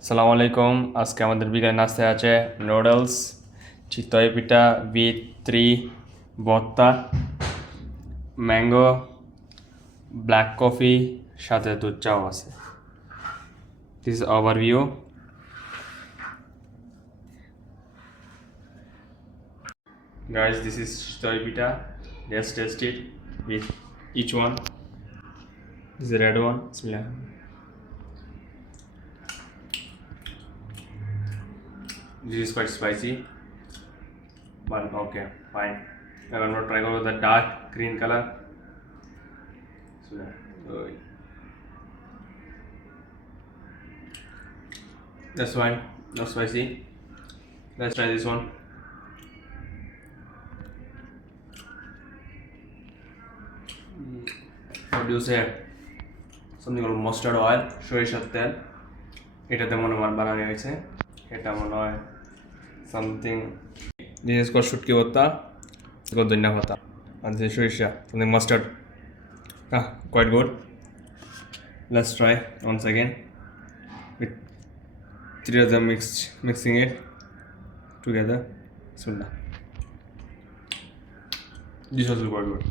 আসসালামু আলাইকুম। আজকে আমাদের বিকালে নাস্তায় আছে নুডলস, চিতই পিঠা, বিট 3, ভর্তা, ম্যাঙ্গো, ব্ল্যাক কফি, সাথে দুধ চাও আছে। This is overview. Guys, this is chitoi pitha. Let's taste it with each one. This is the red one. Bismillah. This is quite spicy, but okay, fine. I'm gonna try with the dark green color. So, that's fine, not spicy. Let's try this one. What do you say? Something called mustard oil, সরিষার তেল। এটাতে মনে হয় বানানো হয়েছে। এটা মনে হয় something. This is called শুটকি ভর্তা, ধনিয়া পাতা, and this is সরিষা, something mustard. Quite good. Let's try once again with three of them mixing it together. Bismillah. This was quite good.